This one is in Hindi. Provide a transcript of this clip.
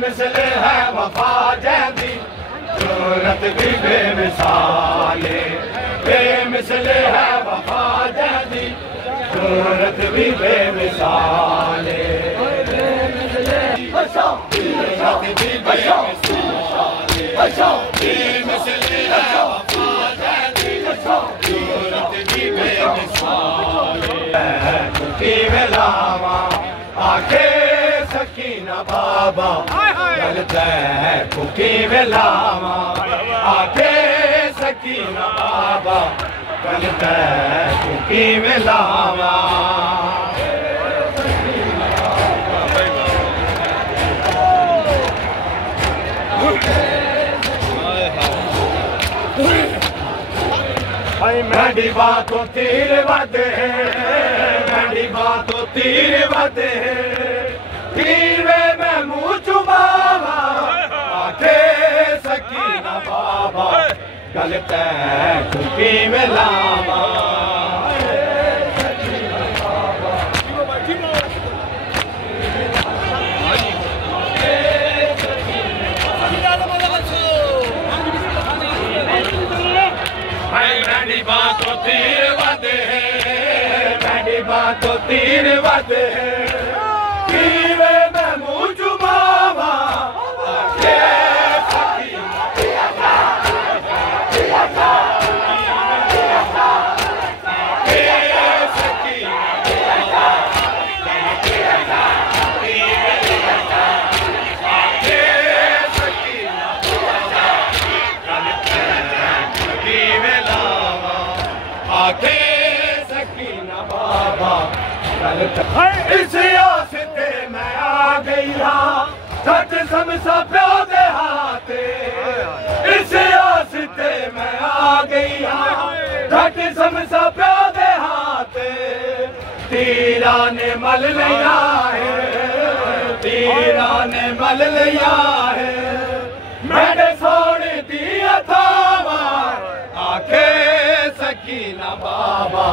मिसले है वफा जैसी सूरत भी बेमिसाले, बेमिसले है वफा जैसी सूरत भी बेमिसाले, सूरत भी बेमिसाले, बेमिसले है वफा जैसी सूरत भी बेमिसाले। की मिलावा आखे सकीना बाबा गलत है कुकी मिलावा आखे सकीना बाबा गलत है कुकी मिलावा। मेरी बातों तीर बद है, मेरी बातों तीर बद है, तीर में मुँह चुबावा आखे सकीना बाबा गलत है कुकी मिलावा। मेरी बातों तीर बद है, मेरी बातों तीर बद है, तीर में मुँह चुबावा आखे सकीना बाबा इस आस्ते मैं आ गई हाँ सच समझा प्यो दे हाथे, इस आस्ते मैं आ गई हाँ सच समझा प्यो दे हाथे, तीरा ने मल लिया है, तीरा ने मल लिया है, मेरे सोने दिया था आखे सकीना बाबा